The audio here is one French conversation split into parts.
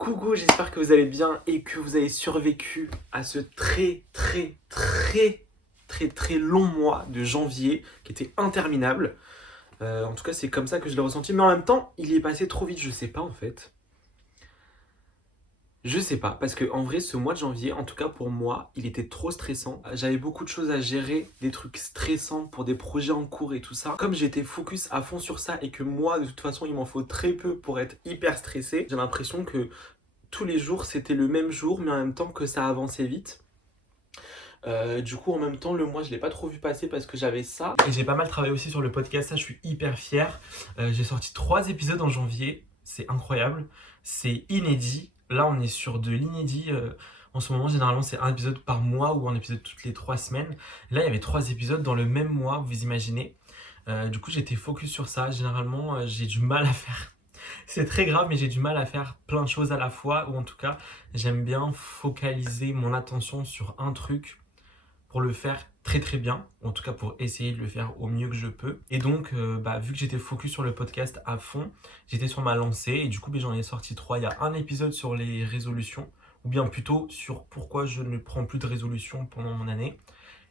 Coucou, j'espère que vous allez bien et que vous avez survécu à ce très long mois de janvier qui était interminable. En tout cas, c'est comme ça que je l'ai ressenti. Mais en même temps, il est passé trop vite, je sais pas en fait. Je sais pas, parce que en vrai, ce mois de janvier, en tout cas pour moi, il était trop stressant. J'avais beaucoup de choses à gérer, des trucs stressants pour des projets en cours et tout ça. Comme j'étais focus à fond sur ça et que moi, de toute façon, il m'en faut très peu pour être hyper stressé, j'ai l'impression que tous les jours c'était le même jour, mais en même temps que ça avançait vite. Du coup, en même temps, le mois, je l'ai pas trop vu passer parce que j'avais ça. Et j'ai pas mal travaillé aussi sur le podcast, ça, je suis hyper fier. J'ai sorti 3 épisodes en janvier, c'est incroyable, c'est inédit. Là, on est sur de l'inédit. En ce moment, généralement, c'est un épisode par mois ou un épisode toutes les 3 semaines. Là, il y avait 3 épisodes dans le même mois, vous imaginez. Du coup, j'étais focus sur ça. Généralement, j'ai du mal à faire. C'est très grave, mais j'ai du mal à faire plein de choses à la fois, ou en tout cas, j'aime bien focaliser mon attention sur un truc pour le faire très bien, ou en tout cas pour essayer de le faire au mieux que je peux. Et donc, vu que j'étais focus sur le podcast à fond, j'étais sur ma lancée, et du coup, j'en ai sorti 3. Il y a un épisode sur les résolutions, ou bien plutôt sur pourquoi je ne prends plus de résolutions pendant mon année.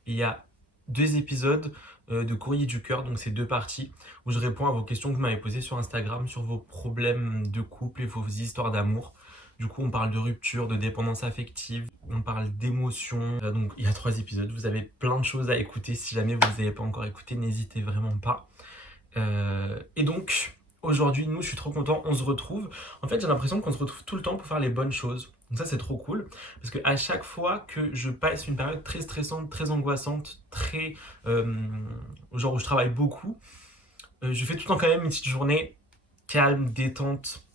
Et il y a 2 épisodes de Courrier du cœur, donc c'est 2 parties, où je réponds à vos questions que vous m'avez posées sur Instagram, sur vos problèmes de couple et vos histoires d'amour. Du coup, on parle de rupture, de dépendance affective, on parle d'émotions. Donc, il y a 3 épisodes. Vous avez plein de choses à écouter. Si jamais vous n'avez pas encore écouté, n'hésitez vraiment pas. Et donc, aujourd'hui, nous, je suis trop content. On se retrouve. En fait, j'ai l'impression qu'on se retrouve tout le temps pour faire les bonnes choses. Donc ça, c'est trop cool. Parce qu'à chaque fois que je passe une période très stressante, très angoissante, genre où je travaille beaucoup, je fais tout le temps quand même une petite journée calme, détente,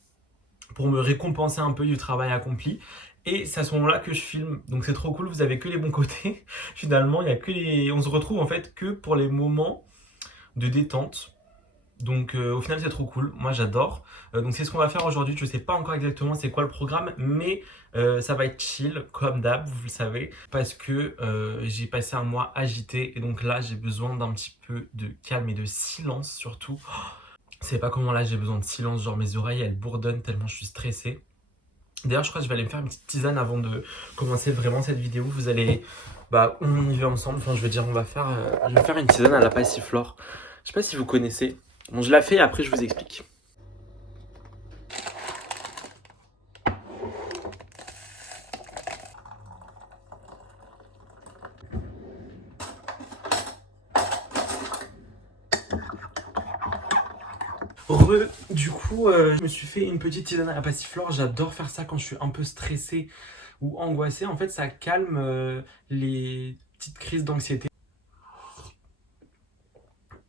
pour me récompenser un peu du travail accompli. Et c'est à ce moment-là que je filme. Donc c'est trop cool, vous avez que les bons côtés. Finalement, il y a que les... on se retrouve en fait que pour les moments de détente. Donc au final c'est trop cool, moi j'adore. Donc c'est ce qu'on va faire aujourd'hui, je sais pas encore exactement c'est quoi le programme, mais ça va être chill comme d'hab, vous le savez, parce que j'ai passé un mois agité et donc là j'ai besoin d'un petit peu de calme et de silence surtout. C'est pas comment là j'ai besoin de silence, genre mes oreilles elles bourdonnent tellement je suis stressé. D'ailleurs je crois que je vais aller me faire une petite tisane avant de commencer vraiment cette vidéo, vous allez... on y va ensemble, enfin je veux dire je vais faire une tisane à la passiflore. Je sais pas si vous connaissez. Bon, je la fais et après je vous explique. Du coup, je me suis fait une petite tisane à la passiflore. J'adore faire ça quand je suis un peu stressé ou angoissé. En fait, ça calme les petites crises d'anxiété.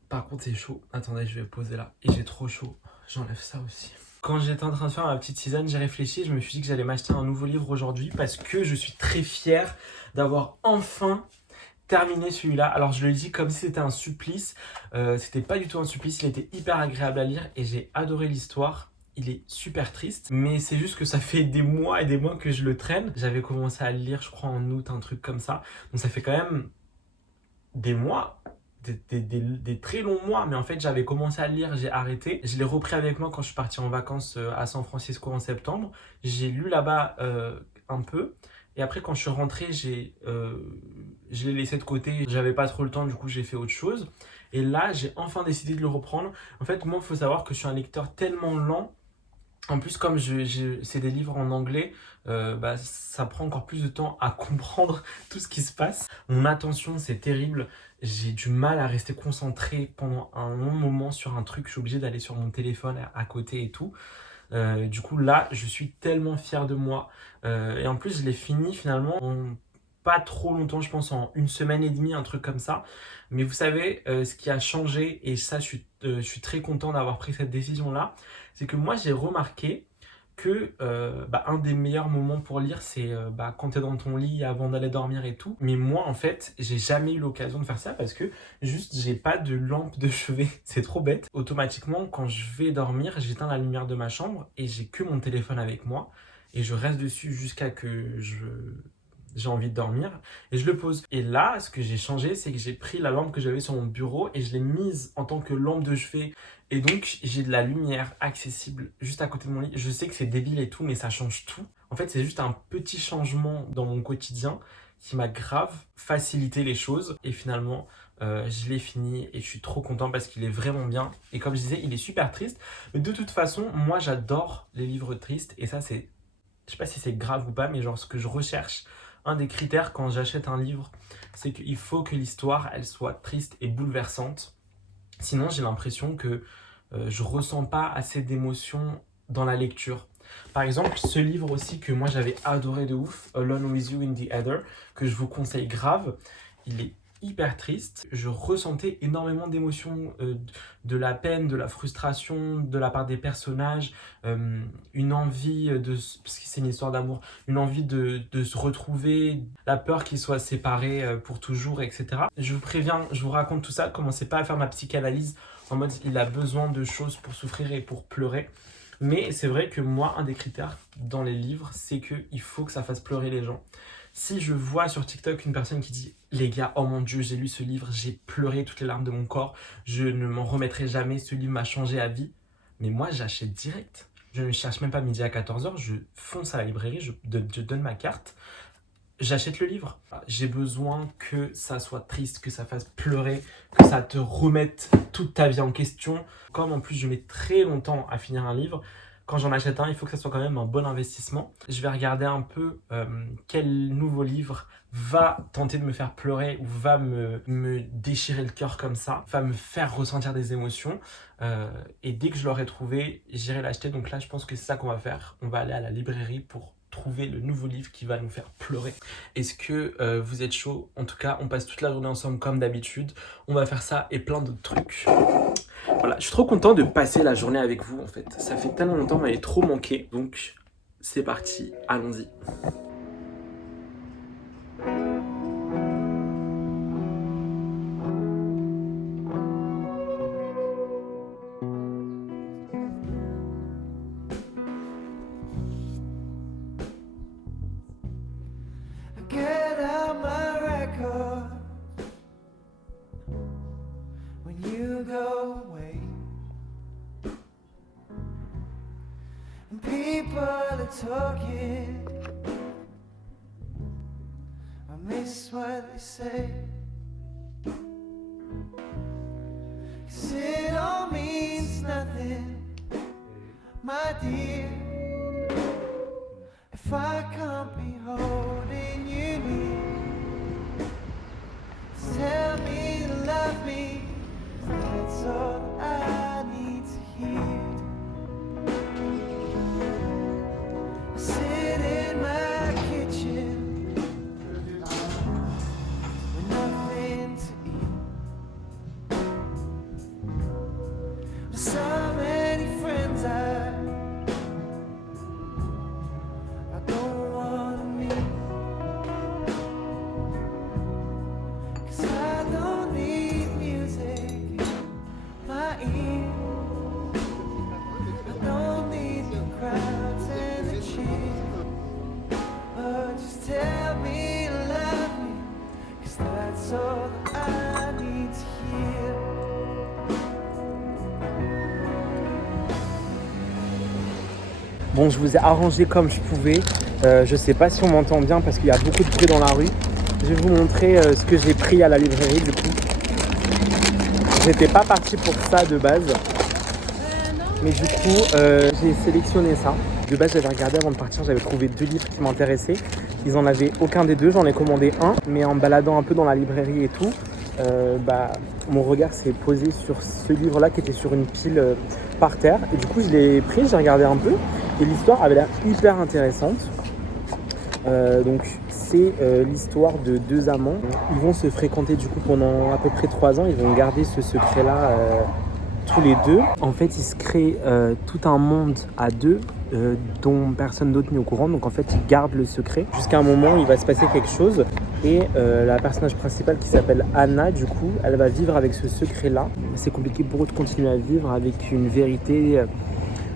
Par contre, c'est chaud. Attendez, je vais poser là. Et j'ai trop chaud. J'enlève ça aussi. Quand j'étais en train de faire ma petite tisane, j'ai réfléchi. Je me suis dit que j'allais m'acheter un nouveau livre aujourd'hui parce que je suis très fier d'avoir enfin terminé celui-là. Alors je le dis comme si c'était un supplice. C'était pas du tout un supplice. Il était hyper agréable à lire et j'ai adoré l'histoire. Il est super triste, mais c'est juste que ça fait des mois et des mois que je le traîne. J'avais commencé à le lire, je crois, en août, un truc comme ça. Donc ça fait quand même des mois, des très longs mois, mais en fait j'avais commencé à le lire, j'ai arrêté. Je l'ai repris avec moi quand je suis parti en vacances à San Francisco en septembre. J'ai lu là-bas un peu, et après quand je suis rentré, je l'ai laissé de côté. J'avais pas trop le temps, du coup j'ai fait autre chose. Et là j'ai enfin décidé de le reprendre. En fait, moi il faut savoir que je suis un lecteur tellement lent. En plus, comme c'est des livres en anglais, ça prend encore plus de temps à comprendre tout ce qui se passe. Mon attention, c'est terrible. J'ai du mal à rester concentré pendant un long moment sur un truc. Je suis obligé d'aller sur mon téléphone à côté et tout. Du coup, là, je suis tellement fier de moi. Et en plus, je l'ai fini finalement en pas trop longtemps, je pense en 1 semaine et demie, un truc comme ça. Mais vous savez, ce qui a changé, et ça, je suis très content d'avoir pris cette décision-là, c'est que moi, j'ai remarqué que un des meilleurs moments pour lire, c'est quand tu es dans ton lit avant d'aller dormir et tout. Mais moi, en fait, j'ai jamais eu l'occasion de faire ça parce que juste, j'ai pas de lampe de chevet. C'est trop bête. Automatiquement, quand je vais dormir, j'éteins la lumière de ma chambre et j'ai que mon téléphone avec moi. Et je reste dessus jusqu'à que j'ai envie de dormir et je le pose. Et là, ce que j'ai changé, c'est que j'ai pris la lampe que j'avais sur mon bureau et je l'ai mise en tant que lampe de chevet. Et donc, j'ai de la lumière accessible juste à côté de mon lit. Je sais que c'est débile et tout, mais ça change tout. En fait, c'est juste un petit changement dans mon quotidien qui m'a grave facilité les choses. Et finalement, je l'ai fini et je suis trop content parce qu'il est vraiment bien. Et comme je disais, il est super triste. Mais de toute façon, moi, j'adore les livres tristes. Et ça, c'est, je sais pas si c'est grave ou pas, mais genre ce que je recherche, un des critères quand j'achète un livre, c'est qu'il faut que l'histoire, elle soit triste et bouleversante. Sinon, j'ai l'impression que je ressens pas assez d'émotions dans la lecture. Par exemple, ce livre aussi que moi j'avais adoré de ouf, Alone with You in the Heather, que je vous conseille grave, il est hyper triste. Je ressentais énormément d'émotions, de la peine, de la frustration de la part des personnages, une envie parce que c'est une histoire d'amour, une envie de se retrouver, la peur qu'ils soient séparés pour toujours, etc. Je vous préviens, je vous raconte tout ça, commencez pas à faire ma psychanalyse en mode il a besoin de choses pour souffrir et pour pleurer. Mais c'est vrai que moi, un des critères dans les livres, c'est qu'il faut que ça fasse pleurer les gens. Si je vois sur TikTok une personne qui dit « Les gars, oh mon Dieu, j'ai lu ce livre, j'ai pleuré toutes les larmes de mon corps, je ne m'en remettrai jamais, ce livre m'a changé à vie », mais moi, j'achète direct. Je ne cherche même pas midi à 14h, je fonce à la librairie, je donne ma carte, j'achète le livre. J'ai besoin que ça soit triste, que ça fasse pleurer, que ça te remette toute ta vie en question. Comme en plus je mets très longtemps à finir un livre, quand j'en achète un, il faut que ça soit quand même un bon investissement. Je vais regarder un peu quel nouveau livre va tenter de me faire pleurer ou va me déchirer le cœur comme ça, va me faire ressentir des émotions. Et dès que je l'aurai trouvé, j'irai l'acheter. Donc là, je pense que c'est ça qu'on va faire. On va aller à la librairie pour trouver le nouveau livre qui va nous faire pleurer. Est-ce que vous êtes chaud? En tout cas, on passe toute la journée ensemble comme d'habitude. On va faire ça et plein d'autres trucs. Voilà, je suis trop content de passer la journée avec vous en fait. Ça fait tellement longtemps, m'avait trop manqué. Donc c'est parti, allons-y. Get out my record when you go away, and people are talking. I miss what they say, 'cause it all means nothing, my dear, if I can't be holding you near. Tell me to love me, that's all I need to hear. I sit in my kitchen with nothing to eat, with so many friends I don't wanna meet, 'cause I don't need music in my ear. I don't need the crowds and the cheers, but just tell me to love me, 'cause that's all that I need to hear. Bon, je vous ai arrangé comme je pouvais. Je sais pas si on m'entend bien parce qu'il y a beaucoup de bruit dans la rue. Je vais vous montrer ce que j'ai pris à la librairie du coup. J'étais pas parti pour ça de base. Mais du coup, j'ai sélectionné ça. De base, j'avais regardé avant de partir, j'avais trouvé 2 livres qui m'intéressaient. Ils en avaient aucun des deux, j'en ai commandé un. Mais en me baladant un peu dans la librairie et tout, mon regard s'est posé sur ce livre-là qui était sur une pile par terre. Et du coup, je l'ai pris, j'ai regardé un peu. Et l'histoire avait l'air hyper intéressante. Donc, c'est l'histoire de 2 amants. Ils vont se fréquenter du coup pendant à peu près 3 ans. Ils vont garder ce secret-là tous les deux. En fait, ils se créent tout un monde à deux dont personne d'autre n'est au courant. Donc en fait, ils gardent le secret. Jusqu'à un moment où il va se passer quelque chose. Et la personnage principale qui s'appelle Anna, du coup, elle va vivre avec ce secret-là. C'est compliqué pour eux de continuer à vivre avec une vérité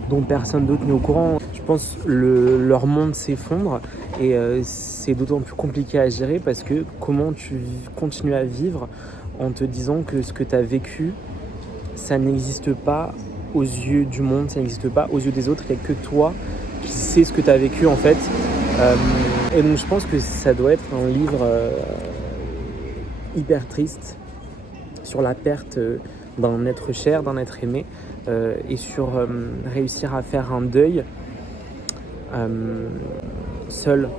dont personne d'autre n'est au courant. Je pense leur monde s'effondre et c'est d'autant plus compliqué à gérer parce que comment tu continues à vivre en te disant que ce que tu as vécu, ça n'existe pas aux yeux du monde, ça n'existe pas aux yeux des autres, il n'y a que toi qui sais ce que tu as vécu en fait. Et donc je pense que ça doit être un livre hyper triste sur la perte d'un être cher, d'un être aimé, et sur réussir à faire un deuil seul.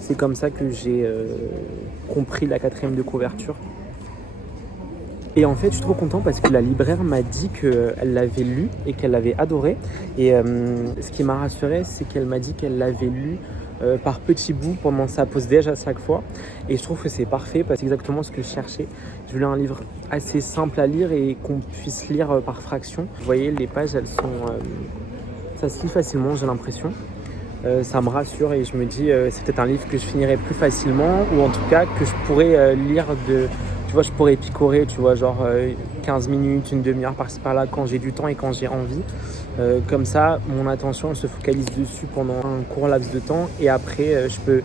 C'est comme ça que j'ai compris la 4e de couverture. Et en fait, je suis trop content parce que la libraire m'a dit qu'elle l'avait lu et qu'elle l'avait adoré. Et ce qui m'a rassuré, c'est qu'elle m'a dit qu'elle l'avait lu par petits bouts pendant sa pause déj à chaque fois. Et je trouve que c'est parfait parce que c'est exactement ce que je cherchais. Je voulais un livre assez simple à lire et qu'on puisse lire par fraction. Vous voyez, les pages, elles sont... ça se lit facilement, j'ai l'impression. Ça me rassure et je me dis c'est peut-être un livre que je finirai plus facilement ou en tout cas que je pourrais lire de... Tu vois, je pourrais picorer, tu vois, genre 15 minutes, une demi-heure par-ci par-là quand j'ai du temps et quand j'ai envie. Comme ça, mon attention elle se focalise dessus pendant un court laps de temps et après, je peux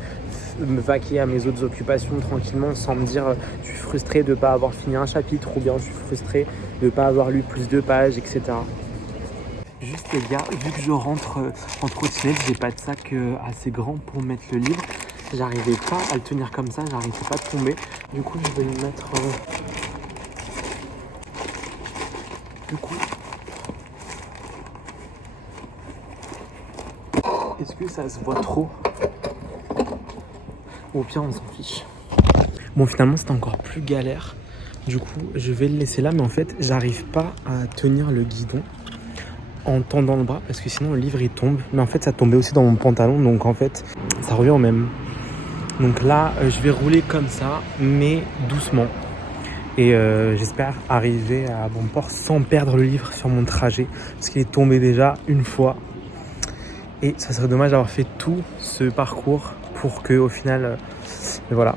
me vaquer à mes autres occupations tranquillement sans me dire je suis frustré de ne pas avoir fini un chapitre ou bien je suis frustré de ne pas avoir lu plus de pages, etc. Juste les gars, vu que je rentre en trottinette, j'ai pas de sac assez grand pour mettre le livre. J'arrivais pas à le tenir comme ça, j'arrivais pas de tomber. Du coup, je vais le mettre... Du coup... Est-ce que ça se voit trop? Au pire, on s'en fiche. Bon, finalement, c'était encore plus galère. Du coup, je vais le laisser là, mais en fait, j'arrive pas à tenir le guidon en tendant le bras parce que sinon le livre il tombe. Mais en fait, ça tombait aussi dans mon pantalon, donc en fait, ça revient au même. Donc là, je vais rouler comme ça, mais doucement. Et j'espère arriver à bon port sans perdre le livre sur mon trajet. Parce qu'il est tombé déjà une fois. Et ça serait dommage d'avoir fait tout ce parcours pour que au final... voilà.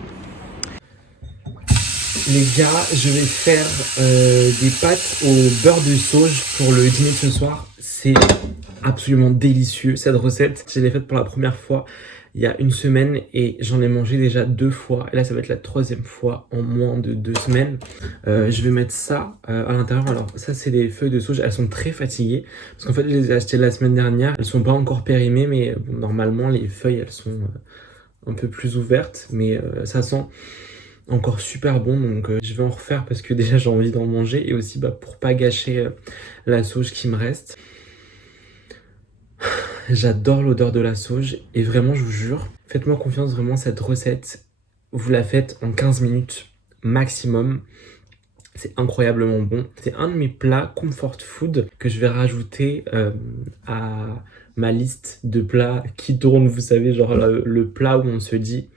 Les gars, je vais faire des pâtes au beurre de sauge pour le dîner de ce soir. C'est absolument délicieux cette recette. Je l'ai faite pour la première fois il y a une semaine et j'en ai mangé déjà 2 fois. Et là, ça va être la 3e fois en moins de 2 semaines. Je vais mettre ça à l'intérieur. Alors ça, c'est des feuilles de sauge. Elles sont très fatiguées parce qu'en fait, je les ai achetées la semaine dernière. Elles sont pas encore périmées, mais bon, normalement, les feuilles, elles sont un peu plus ouvertes. Mais ça sent encore super bon. Donc je vais en refaire parce que déjà, j'ai envie d'en manger. Et aussi pour pas gâcher la sauge qui me reste. J'adore l'odeur de la sauge et vraiment je vous jure, faites-moi confiance, vraiment cette recette, vous la faites en 15 minutes maximum. C'est incroyablement bon. C'est un de mes plats comfort food que je vais rajouter à ma liste de plats qui tournent, vous savez, genre le plat où on se dit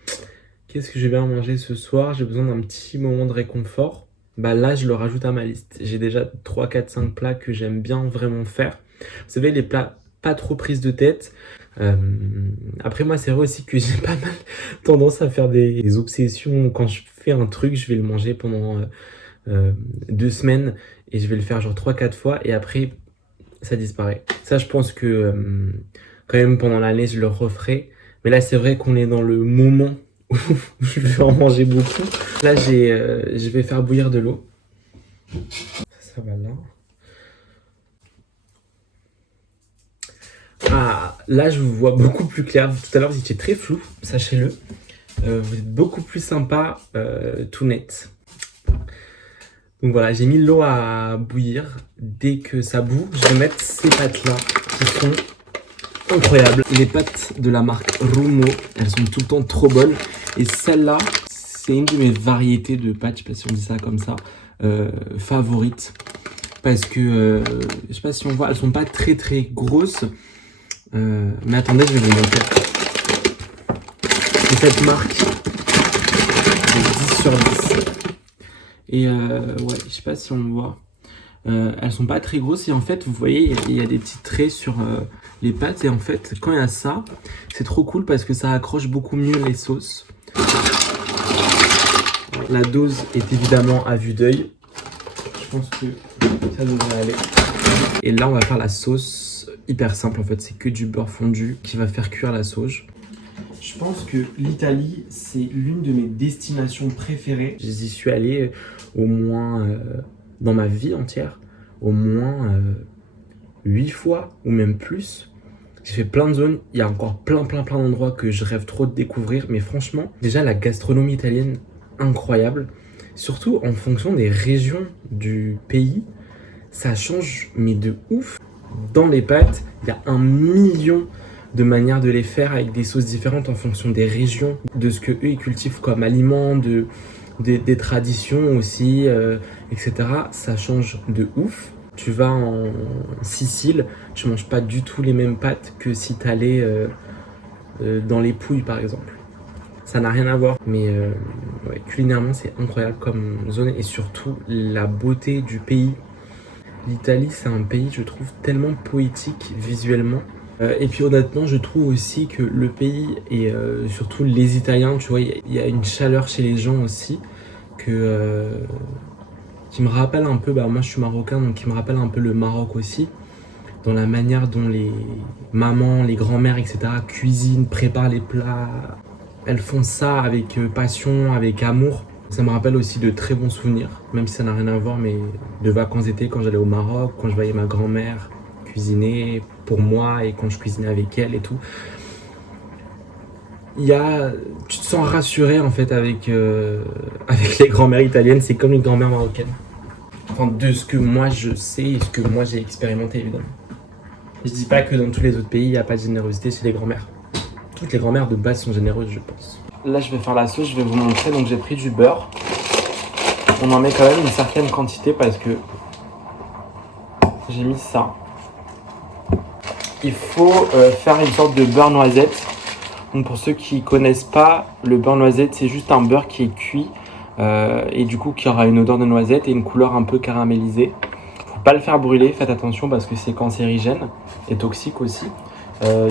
qu'est-ce que je vais bien manger ce soir, j'ai besoin d'un petit moment de réconfort. Là je le rajoute à ma liste. J'ai déjà 3, 4, 5 plats que j'aime bien vraiment faire. Vous savez, les plats pas trop prise de tête. Après moi c'est vrai aussi que j'ai pas mal tendance à faire des obsessions. Quand je fais un truc, je vais le manger pendant 2 semaines et je vais le faire genre 3-4 fois et après ça disparaît. Ça je pense que quand même pendant l'année je le referai. Mais là c'est vrai qu'on est dans le moment où je vais en manger beaucoup. Là je vais faire bouillir de l'eau. Ça va là. Ah, là je vous vois beaucoup plus clair. Tout à l'heure vous étiez très flou, sachez-le. Vous êtes beaucoup plus sympa, tout net. Donc voilà, j'ai mis l'eau à bouillir. Dès que ça bout, je vais mettre ces pâtes-là qui sont incroyables. Les pâtes de la marque Rumo, elles sont tout le temps trop bonnes. Et celle-là, c'est une de mes variétés de pâtes, je sais pas si on dit ça comme ça, favorites. Parce que, je sais pas si on voit, elles sont pas très très grosses. Mais attendez, je vais vous montrer. C'est cette marque. C'est 10 sur 10. Et ouais, je sais pas si on le voit. Elles sont pas très grosses et en fait, vous voyez, il y a des petits traits sur les pâtes. Et en fait, quand il y a ça, c'est trop cool parce que ça accroche beaucoup mieux les sauces. La dose est évidemment à vue d'œil. Je pense que ça devrait aller. Et là, on va faire la sauce sauce hyper simple en fait, c'est que du beurre fondu qui va faire cuire la sauge. Je pense que l'Italie, c'est l'une de mes destinations préférées. J'y suis allé au moins, dans ma vie entière, au moins 8 fois ou même plus. J'ai fait plein de zones, il y a encore plein d'endroits que je rêve trop de découvrir. Mais franchement, déjà la gastronomie italienne, incroyable. Surtout en fonction des régions du pays, ça change mais de ouf. Dans les pâtes, il y a 1 million de manières de les faire avec des sauces différentes en fonction des régions, de ce que eux ils cultivent comme aliments, des traditions aussi, etc. Ça change de ouf. Tu vas en Sicile, tu manges pas du tout les mêmes pâtes que si t'allais dans les Pouilles par exemple. Ça n'a rien à voir, mais ouais, culinairement c'est incroyable comme zone et surtout la beauté du pays. L'Italie c'est un pays je trouve tellement poétique visuellement. Et puis honnêtement je trouve aussi que le pays et surtout les Italiens, tu vois, il y a une chaleur chez les gens aussi que, qui me rappelle un peu, moi je suis marocain donc qui me rappelle un peu le Maroc aussi. Dans la manière dont les mamans, les grands-mères, etc. cuisinent, préparent les plats. Elles font ça avec passion, avec amour. Ça me rappelle aussi de très bons souvenirs, même si ça n'a rien à voir, mais de vacances d'été quand j'allais au Maroc, quand je voyais ma grand-mère cuisiner pour moi et quand je cuisinais avec elle et tout. Tu te sens rassuré en fait avec les grand-mères italiennes, c'est comme les grand-mères marocaines. Enfin, de ce que moi je sais et ce que moi j'ai expérimenté évidemment. Je dis pas que dans tous les autres pays il n'y a pas de générosité chez les grand-mères. Toutes les grand-mères de base sont généreuses je pense. Là je vais faire la sauce, je vais vous montrer. Donc j'ai pris du beurre. On en met quand même une certaine quantité parce que j'ai mis ça. Il faut faire une sorte de beurre noisette. Donc pour ceux qui connaissent pas, le beurre noisette c'est juste un beurre qui est cuit et du coup qui aura une odeur de noisette et une couleur un peu caramélisée. Faut pas le faire brûler, faites attention parce que c'est cancérigène et toxique aussi.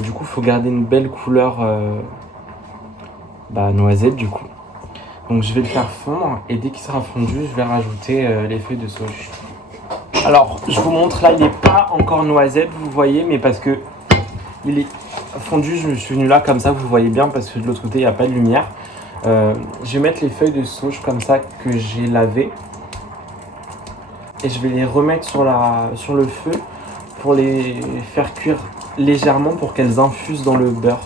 Du coup faut garder une belle couleur noisette du coup. Donc je vais le faire fondre et dès qu'il sera fondu je vais rajouter les feuilles de sauge. Alors je vous montre là, il n'est pas encore noisette vous voyez, mais parce que il est fondu, je suis venu là comme ça, vous voyez bien parce que de l'autre côté il n'y a pas de lumière. Je vais mettre les feuilles de sauge comme ça que j'ai lavées et je vais les remettre sur le feu pour les faire cuire légèrement pour qu'elles infusent dans le beurre.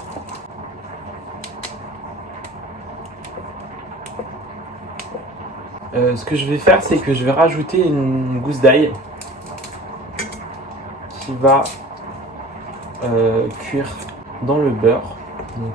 Ce que je vais faire c'est que je vais rajouter une gousse d'ail qui va cuire dans le beurre. Donc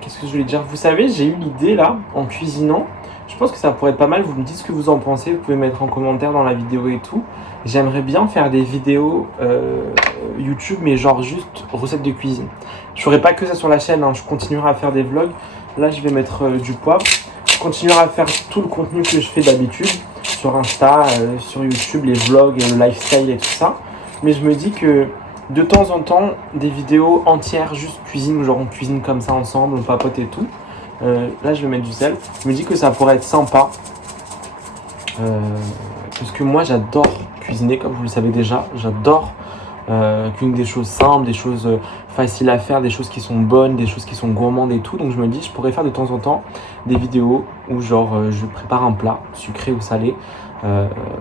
qu'est-ce que je voulais dire? Vous savez, j'ai eu l'idée là en cuisinant. Je pense que ça pourrait être pas mal. Vous me dites ce que vous en pensez. Vous pouvez mettre en commentaire dans la vidéo et tout. J'aimerais bien faire des vidéos YouTube, mais genre juste recettes de cuisine. Je ferai pas que ça sur la chaîne. Je continuerai à faire des vlogs. Là, je vais mettre du poivre. Je continuerai à faire tout le contenu que je fais d'habitude sur Insta, sur YouTube, les vlogs, le lifestyle et tout ça. Mais je me dis que de temps en temps, des vidéos entières juste cuisine, genre on cuisine comme ça ensemble, on papote et tout. Là, je vais mettre du sel. Je me dis que ça pourrait être sympa. Parce que moi, j'adore cuisiner, comme vous le savez déjà. J'adore cuisiner des choses simples, des choses faciles à faire, des choses qui sont bonnes, des choses qui sont gourmandes et tout. Donc je me dis, je pourrais faire de temps en temps des vidéos où genre je prépare un plat, sucré ou salé.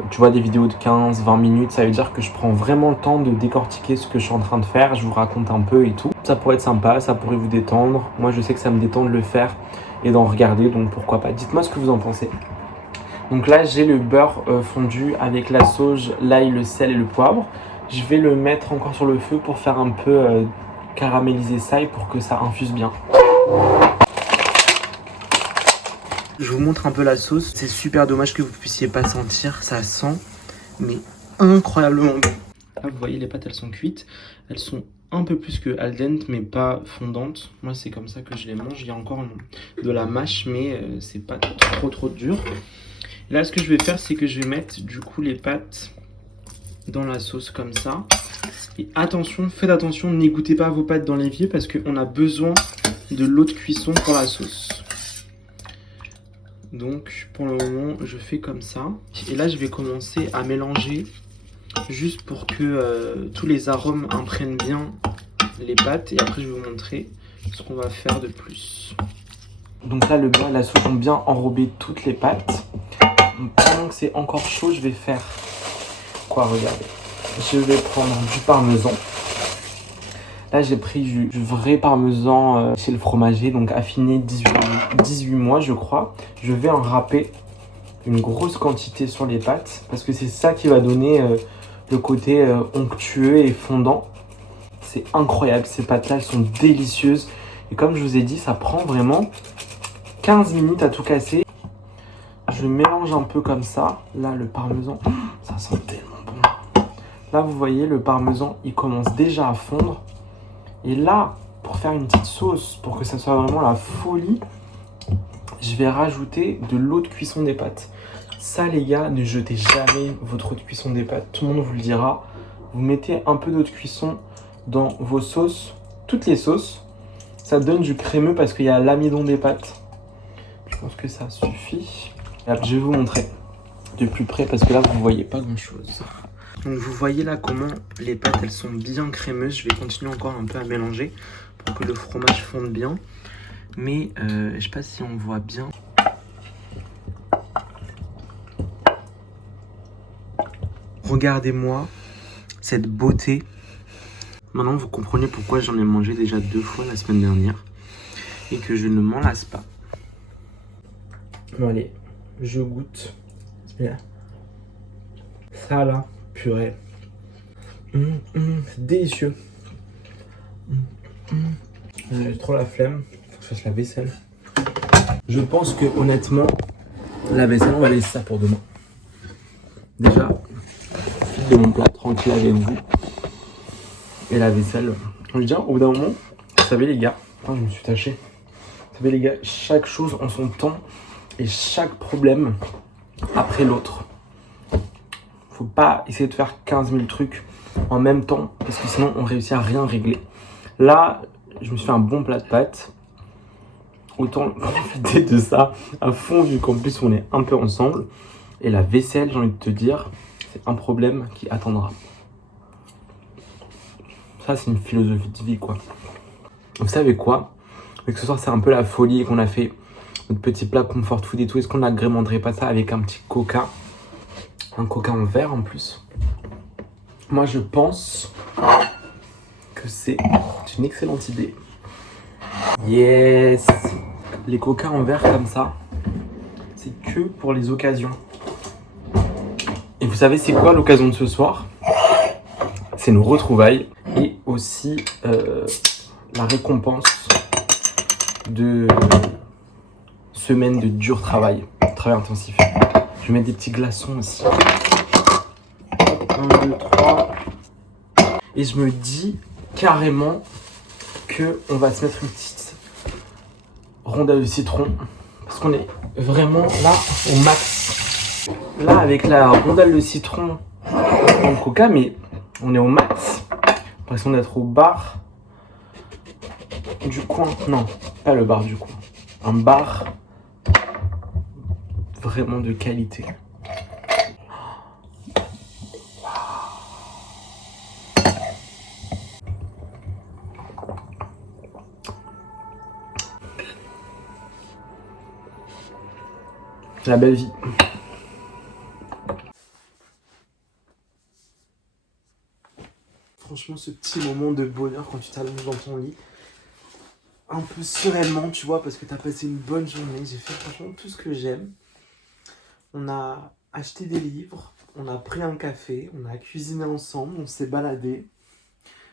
Tu vois, des vidéos de 15-20 minutes, ça veut dire que je prends vraiment le temps de décortiquer ce que je suis en train de faire, je vous raconte un peu et tout. Ça pourrait être sympa, ça pourrait vous détendre. Moi je sais que ça me détend de le faire et d'en regarder, donc pourquoi pas. Dites-moi ce que vous en pensez. Donc là j'ai le beurre fondu avec la sauge, l'ail, le sel et le poivre. Je vais le mettre encore sur le feu pour faire un peu caraméliser ça et pour que ça infuse bien. Je vous montre un peu la sauce. C'est super dommage que vous puissiez pas sentir. Ça sent, mais incroyablement bon. Là, vous voyez, les pâtes, elles sont cuites. Elles sont un peu plus que al dente, mais pas fondantes. Moi, c'est comme ça que je les mange. Il y a encore de la mâche, mais c'est pas trop dur. Et là, ce que je vais faire, c'est que je vais mettre du coup les pâtes dans la sauce comme ça. Et attention, faites attention, n'égouttez pas vos pâtes dans l'évier parce qu'on a besoin de l'eau de cuisson pour la sauce. Donc pour le moment je fais comme ça. Et là je vais commencer à mélanger juste pour que tous les arômes imprègnent bien les pâtes. Et après je vais vous montrer ce qu'on va faire de plus. Donc là le beurre et la sauce ont bien enrobé toutes les pâtes. Donc, pendant que c'est encore chaud, je vais faire quoi? Regardez. Je vais prendre du parmesan. Là j'ai pris du vrai parmesan chez le fromager, donc affiné 18 mois je crois. Je vais en râper une grosse quantité sur les pâtes parce que c'est ça qui va donner le côté onctueux et fondant. C'est incroyable, ces pâtes là elles sont délicieuses. Et comme je vous ai dit, ça prend vraiment 15 minutes à tout casser. Je mélange un peu comme ça. Là le parmesan, ça sent tellement bon. Là vous voyez le parmesan il commence déjà à fondre. Et là, pour faire une petite sauce, pour que ça soit vraiment la folie, je vais rajouter de l'eau de cuisson des pâtes. Ça les gars, ne jetez jamais votre eau de cuisson des pâtes. Tout le monde vous le dira. Vous mettez un peu d'eau de cuisson dans vos sauces, toutes les sauces. Ça donne du crémeux parce qu'il y a l'amidon des pâtes. Je pense que ça suffit. Je vais vous montrer de plus près parce que là, vous ne voyez pas grand-chose. Donc vous voyez là comment les pâtes elles sont bien crémeuses. Je vais continuer encore un peu à mélanger pour que le fromage fonde bien. Mais je sais pas si on voit bien. Regardez-moi cette beauté. Maintenant vous comprenez pourquoi j'en ai mangé déjà 2 fois la semaine dernière. Et que je ne m'en lasse pas. Bon allez, je goûte. Ça là. Purée. C'est délicieux. J'ai trop la flemme. Faut que je fasse la vaisselle. Je pense que honnêtement, la vaisselle, on va laisser ça pour demain. Déjà, de mon plat tranquille avec vous. Et la vaisselle. Je veux dire, au bout d'un moment, vous savez les gars, je me suis taché. Vous savez les gars, chaque chose en son temps et chaque problème après l'autre. Faut pas essayer de faire 15 000 trucs en même temps parce que sinon on réussit à rien régler. Là, je me suis fait un bon plat de pâtes. Autant profiter de ça à fond vu qu'en plus on est un peu ensemble. Et la vaisselle, j'ai envie de te dire, c'est un problème qui attendra. Ça, c'est une philosophie de vie quoi. Vous savez quoi? Vu que ce soir c'est un peu la folie et qu'on a fait notre petit plat comfort food et tout, est-ce qu'on n'agrémenterait pas ça avec un petit coca? Un coca en verre en plus. Moi je pense que c'est une excellente idée. Yes. Les coca en verre comme ça, c'est que pour les occasions. Et vous savez c'est quoi l'occasion de ce soir? C'est nos retrouvailles et aussi la récompense de semaines de dur travail intensif. Je vais mettre des petits glaçons aussi. 1, 2, 3. Et je me dis carrément que on va se mettre une petite rondelle de citron. Parce qu'on est vraiment là au max. Là avec la rondelle de citron dans le coca, mais on est au max. L'impression d'être au bar du coin. Non, pas le bar du coin. Un bar vraiment de qualité. La belle vie. Franchement, ce petit moment de bonheur quand tu t'allonges dans ton lit, un peu sereinement, tu vois, parce que t'as passé une bonne journée. J'ai fait franchement tout ce que j'aime. On a acheté des livres, on a pris un café, on a cuisiné ensemble, on s'est baladé.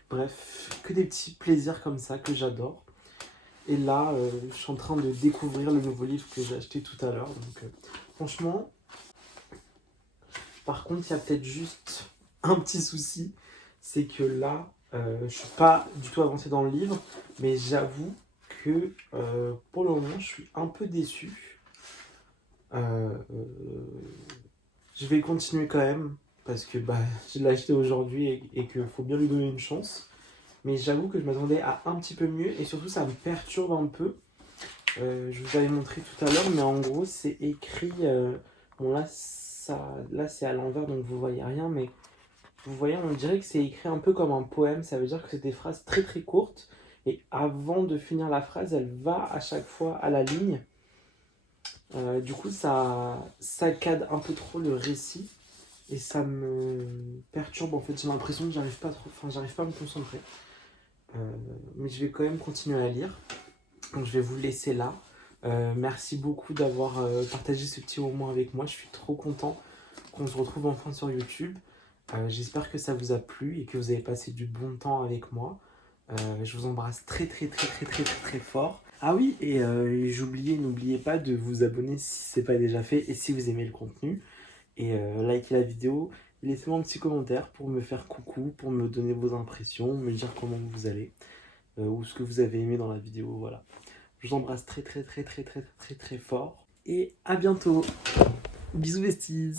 Bref, que des petits plaisirs comme ça que j'adore. Et là, je suis en train de découvrir le nouveau livre que j'ai acheté tout à l'heure. Donc, franchement, par contre, il y a peut-être juste un petit souci. C'est que là, je suis pas du tout avancé dans le livre. Mais j'avoue que pour le moment, je suis un peu déçu. Je vais continuer quand même. Parce que je l'ai acheté aujourd'hui et qu'il faut bien lui donner une chance. Mais j'avoue que je m'attendais à un petit peu mieux et surtout ça me perturbe un peu. Je vous avais montré tout à l'heure, mais en gros c'est écrit. Bon là c'est à l'envers donc vous voyez rien, mais vous voyez on dirait que c'est écrit un peu comme un poème. Ça veut dire que c'est des phrases très très courtes et avant de finir la phrase, elle va à chaque fois à la ligne. Du coup ça saccade un peu trop le récit et ça me perturbe en fait. J'ai l'impression que j'arrive pas à me concentrer. Mais je vais quand même continuer à lire. Donc je vais vous laisser là. Merci beaucoup d'avoir partagé ce petit moment avec moi. Je suis trop content qu'on se retrouve enfin sur YouTube. J'espère que ça vous a plu et que vous avez passé du bon temps avec moi. Je vous embrasse très très très très très très très fort. Ah oui, et n'oubliez pas de vous abonner si ce n'est pas déjà fait et si vous aimez le contenu. Et likez la vidéo. Laissez-moi un petit commentaire pour me faire coucou, pour me donner vos impressions, me dire comment vous allez ou ce que vous avez aimé dans la vidéo. Voilà. Je vous embrasse très très très très très très très fort et à bientôt. Bisous besties.